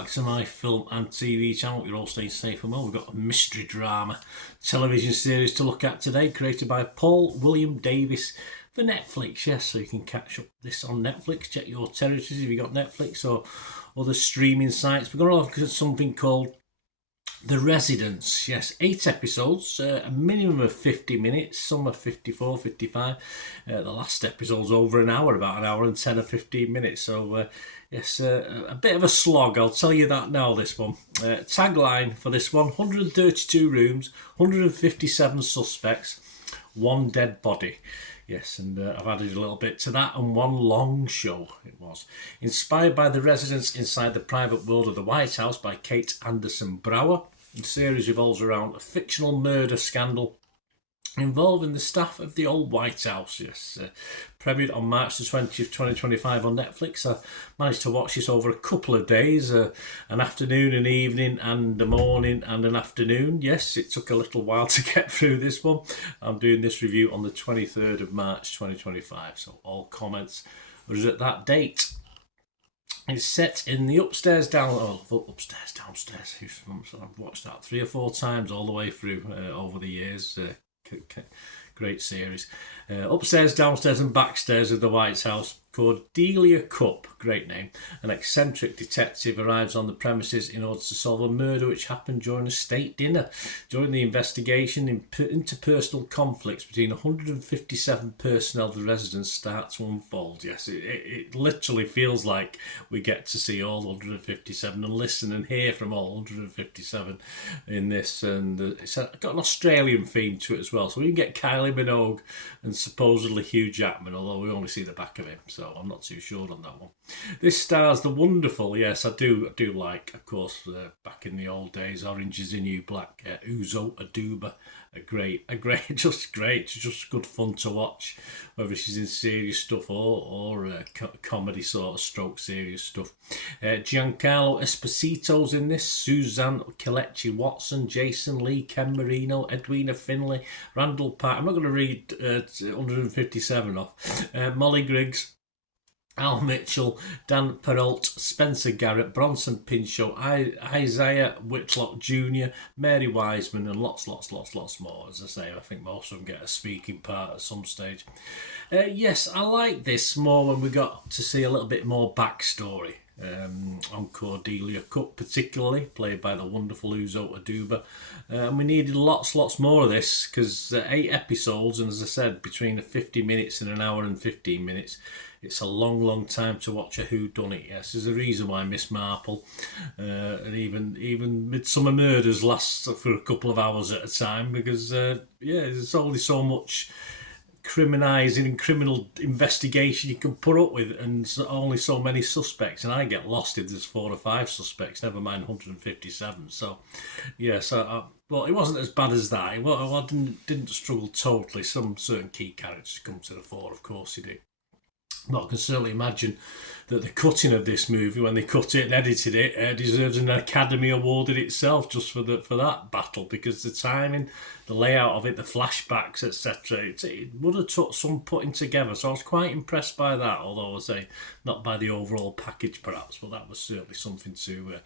back to my film and TV channel. You're all staying safe and well. We've got a mystery drama television series to look at today, created by Paul William Davis for Netflix. Yes, so you can catch up this on Netflix. Check your territories if you've got Netflix or other streaming sites. We're going to look at something called The Residence. Yes, 8 episodes, a minimum of 50 minutes, some are 54, 55. The last episode's over an hour, about an hour and 10 or 15 minutes. So, yes, a bit of a slog, I'll tell you that now, this one. Tagline for this one: 132 rooms, 157 suspects, one dead body. Yes, and I've added a little bit to that, and one long show it was. Inspired by The Residence Inside the Private World of the White House by Kate Anderson Brower. The series revolves around a fictional murder scandal involving the staff of the old White House. Yes, premiered on March the 20th, 2025 on Netflix. I managed to watch this over a couple of days, an afternoon, an evening, and a morning and an afternoon. Yes, it took a little while to get through this one. I'm doing this review on the 23rd of March 2025, so all comments are at that date. It's set in the upstairs, downstairs. I've watched that 3 or 4 times all the way through over the years. Great series. Upstairs, downstairs and backstairs of the White House. Cordelia Cupp, great name, an eccentric detective, arrives on the premises in order to solve a murder which happened during a state dinner. During the investigation, interpersonal conflicts between 157 personnel of the residence start to unfold. Yes, it literally feels like we get to see all 157 and listen and hear from all 157 in this. And it's got an Australian theme to it as well. So we can get Kylie Minogue and supposedly Hugh Jackman, although we only see the back of him. So I'm not too sure on that one. This stars the wonderful, yes, I do like, of course, back in the old days, Orange is the New Black, Uzo Aduba, just great, just good fun to watch, whether she's in serious stuff or comedy sort of stroke serious stuff. Giancarlo Esposito's in this, Suzanne Kelechi Watson, Jason Lee, Ken Marino, Edwina Finlay, Randall Park. I'm not going to read 157 off. Molly Griggs, Al Mitchell, Dan Perrault, Spencer Garrett, Bronson Pinchot, Isaiah Whitlock Jr., Mary Wiseman, and lots more. As I say, I think most of them get a speaking part at some stage. Yes, I like this more when we got to see a little bit more backstory on Cordelia Cupp, particularly, played by the wonderful Uzo Aduba. And we needed lots more of this, because 8 episodes, and as I said, between 50 minutes and an hour and 15 minutes, it's a long time to watch a whodunit. Yes, there's a reason why Miss Marple and even Midsummer Murders lasts for a couple of hours at a time, because there's only so much criminising and criminal investigation you can put up with, and only so many suspects, and I get lost if there's 4 or 5 suspects, never mind 157. So yes, well, it wasn't as bad as that. I didn't struggle totally. Some certain key characters come to the fore, of course you do. But I can certainly imagine that the cutting of this movie, when they cut it and edited it, deserves an Academy Award in itself just for that battle, because the timing, the layout of it, the flashbacks, etc., it would have took some putting together. So I was quite impressed by that, although I say not by the overall package perhaps, but that was certainly something to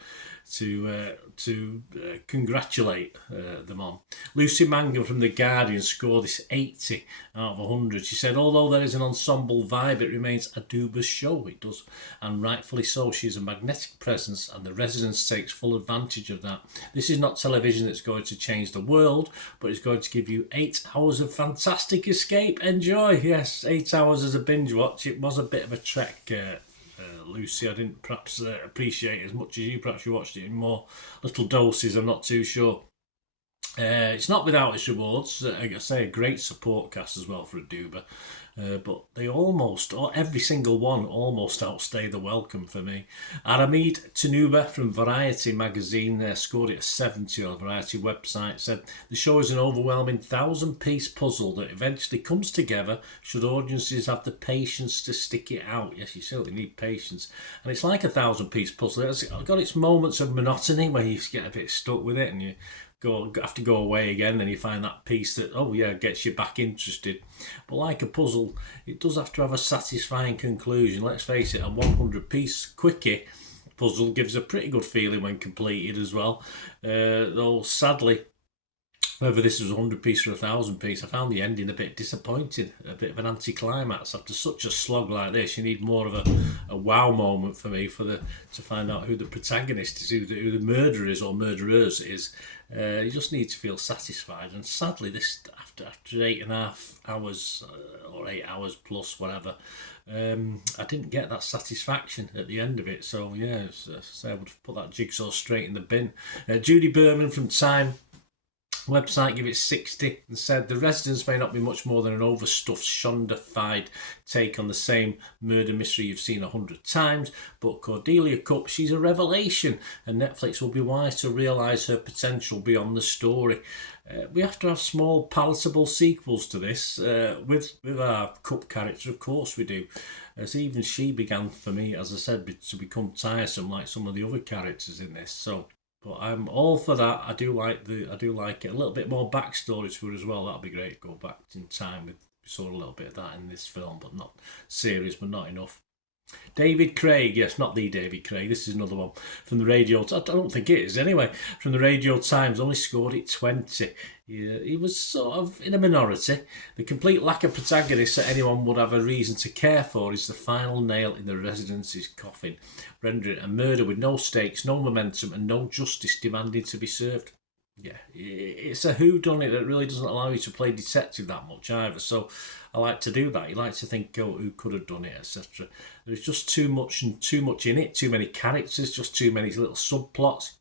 congratulate them on. Lucy Mangan from The Guardian scored this 80 out of 100. She said, although there is an ensemble vibe, it remains Aduba's show. It does, and rightfully so. She's a magnetic presence, and The Residence takes full advantage of that. This is not television that's going to change the world, but it's going to give you 8 hours of fantastic escape. Enjoy. Yes, 8 hours as a binge watch. It was a bit of a trek, Lucy. I didn't perhaps appreciate it as much as you. Perhaps you watched it in more little doses. I'm not too sure. It's not without its rewards. Like I say, a great support cast as well for Aduba. But they every single one almost outstay the welcome for me. Aramid Tanuba from Variety magazine scored it a 70 on a Variety website, said the show is an overwhelming 1,000-piece puzzle that eventually comes together should audiences have the patience to stick it out. Yes, you certainly need patience. And it's like a 1,000-piece puzzle. It's got its moments of monotony where you get a bit stuck with it and you have to go away again, then you find that piece that gets you back interested. But like a puzzle, it does have to have a satisfying conclusion. Let's face it, a 100-piece quickie puzzle gives a pretty good feeling when completed as well. Though sadly, whether this was a 100 piece or a 1,000 piece, I found the ending a bit disappointing, a bit of an anticlimax. After such a slog like this, you need more of a wow moment for me to find out who the protagonist is, who the murderer is or murderers is. You just need to feel satisfied. And sadly, this after 8.5 hours or 8 hours plus whatever, I didn't get that satisfaction at the end of it. So yeah, I would have put that jigsaw straight in the bin. Judy Berman from Time website give it 60 and said the residents may not be much more than an overstuffed, shondified take on the same murder mystery you've seen 100 times, but Cordelia Cupp, she's a revelation, and Netflix will be wise to realise her potential beyond the story. We have to have small, palatable sequels to this with our Cupp character, of course we do, as even she began for me, as I said, to become tiresome like some of the other characters in this. So but I'm all for that. I do like it. A little bit more backstory to her as well. That'd be great. Go back in time. We saw a little bit of that in this film, but not serious, but not enough. David Craig, yes, not the David Craig. This is another one from the Radio. I don't think it is anyway. From the Radio Times, only scored it 20. He was sort of in a minority. The complete lack of protagonists that anyone would have a reason to care for is the final nail in the residents' coffin, rendering it a murder with no stakes, no momentum, and no justice demanding to be served. Yeah, it's a whodunit that really doesn't allow you to play detective that much either. So I like to do that. You like to think, oh, who could have done it, etc. There's just too much in it. Too many characters, just too many little subplots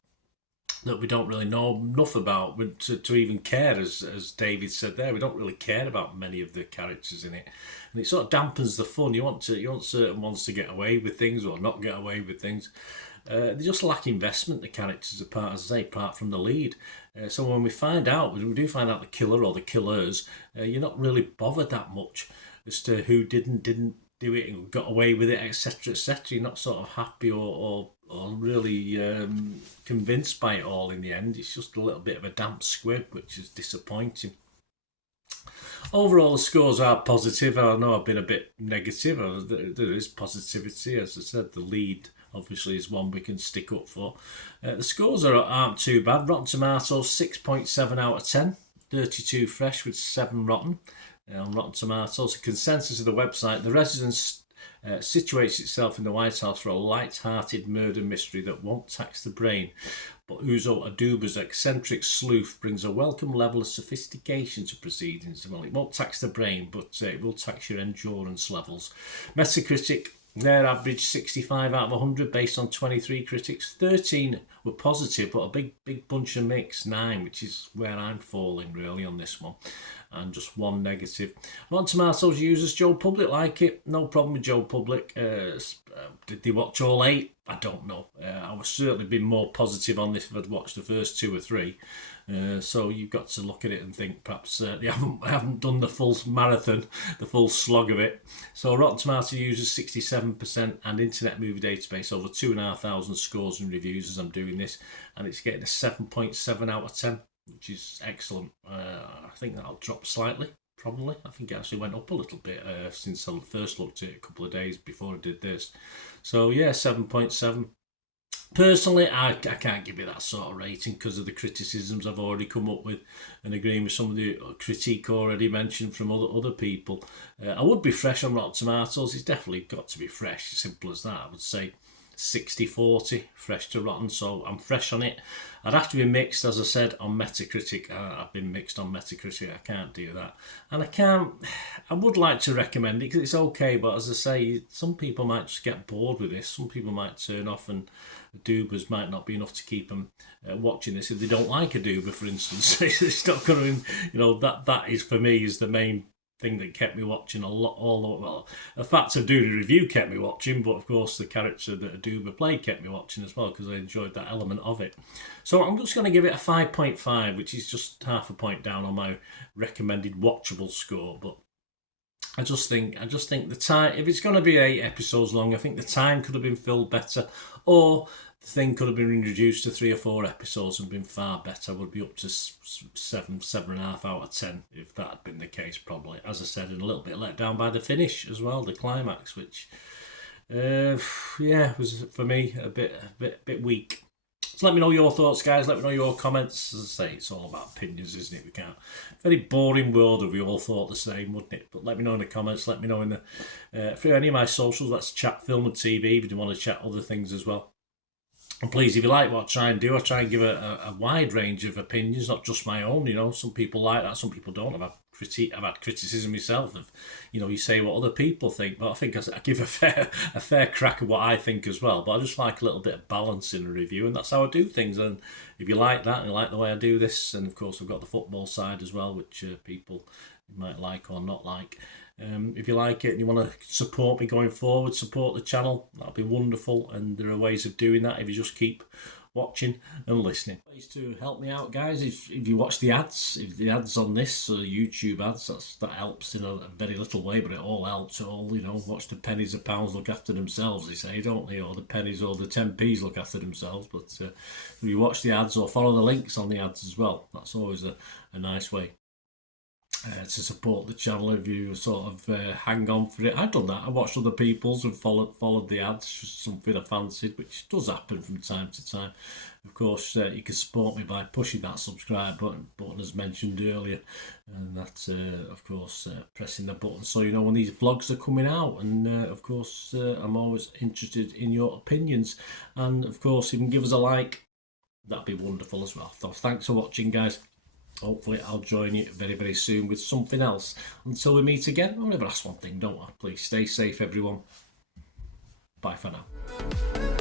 that we don't really know enough about to even care. As David said there, we don't really care about many of the characters in it, and it sort of dampens the fun. You want certain ones to get away with things or not get away with things. They just lack investment, the characters, apart from the lead. So when we do find out the killer or the killers, you're not really bothered that much as to who didn't do it and got away with it, etc., etc. You're not sort of happy or really convinced by it all in the end. It's just a little bit of a damp squib, which is disappointing. Overall, the scores are positive. I know I've been a bit negative. There is positivity. As I said, the lead obviously is one we can stick up for. The scores aren't too bad. Rotten Tomatoes, 6.7 out of 10. 32 Fresh with 7 rotten on Rotten Tomatoes. The consensus of the website, The Residence situates itself in the White House for a light-hearted murder mystery that won't tax the brain, but Uzo Aduba's eccentric sleuth brings a welcome level of sophistication to proceedings. Well, it won't tax the brain, but it will tax your endurance levels. Metacritic, their average 65 out of 100 based on 23 critics. 13 were positive, but a big bunch of mixed, 9, which is where I'm falling really on this one, and just 1 negative. Rotten Tomatoes users, Joe Public like it. No problem with Joe Public. Did they watch all 8? I don't know. I would certainly be more positive on this if I'd watched the first 2 or 3. So you've got to look at it and think perhaps they haven't done the full marathon, the full slog of it. So Rotten Tomatoes users 67% and Internet Movie Database over 2,500 scores and reviews as I'm doing this, and it's getting a 7.7 out of 10, which is excellent. I think that'll drop slightly, probably. I think it actually went up a little bit since I first looked at it a couple of days before I did this. So yeah, 7.7. Personally, I can't give it that sort of rating because of the criticisms I've already come up with and agreeing with some of the critique already mentioned from other people. I would be fresh on Rotten Tomatoes. It's definitely got to be fresh, simple as that. I would say 60-40, fresh to rotten, so I'm fresh on it. I'd have to be mixed, as I said, on Metacritic. I've been mixed on Metacritic. I can't do that. And I would like to recommend it because it's okay, but as I say, some people might just get bored with this. Some people might turn off, and Adubas might not be enough to keep them watching this if they don't like Aduba, for instance. It's not going to, that is, for me, is the main thing that kept me watching a lot. Well, the fact of doing a review kept me watching, but of course the character that Aduba played kept me watching as well because I enjoyed that element of it. So I'm just going to give it a 5.5, which is just half a point down on my recommended watchable score. But I just think the time, if it's going to be 8 episodes long, I think the time could have been filled better, or the thing could have been reduced to 3 or 4 episodes and been far better. Would be up to 7.5 out of 10 if that had been the case, probably. As I said, and a little bit let down by the finish as well, the climax, which Yeah, it was for me a bit weak. So let me know your thoughts, guys. Let me know your comments. As I say, it's all about opinions, isn't it? We can't. Very boring world if we all thought the same, wouldn't it? But let me know in the comments. Let me know in the through any of my socials. Let's chat film and TV if you want to chat other things as well. And please, if you like what I try and do, I try and give a wide range of opinions, not just my own. You know, some people like that, some people don't. I've had criticism myself of, you know, you say what other people think, but I think I give a fair crack of what I think as well. But I just like a little bit of balance in a review, and that's how I do things. And if you like that and you like the way I do this, and of course I've got the football side as well, which people might like or not like. If you like it and you want to support me going forward, support the channel, that'll be wonderful. And there are ways of doing that if you just keep watching and listening. Ways to help me out, guys, if you watch the ads, if the ads on this YouTube ads, that helps in a very little way, but it all helps. It all, you know, watch the pennies and pounds look after themselves, they say, don't they? Or the pennies or the 10p's look after themselves. But if you watch the ads or follow the links on the ads as well, that's always a nice way to support the channel if you sort of hang on for it. I've done that. I watched other people's and followed the ads, just something I fancied, which does happen from time to time. Of course, you can support me by pushing that subscribe button as mentioned earlier, and that's of course pressing the button so you know when these vlogs are coming out. And of course I'm always interested in your opinions, and of course if you can give us a like, that'd be wonderful as well. So thanks for watching, guys. Hopefully I'll join you very, very soon with something else. Until we meet again, I'll never ask one thing, don't I? Please stay safe, everyone. Bye for now.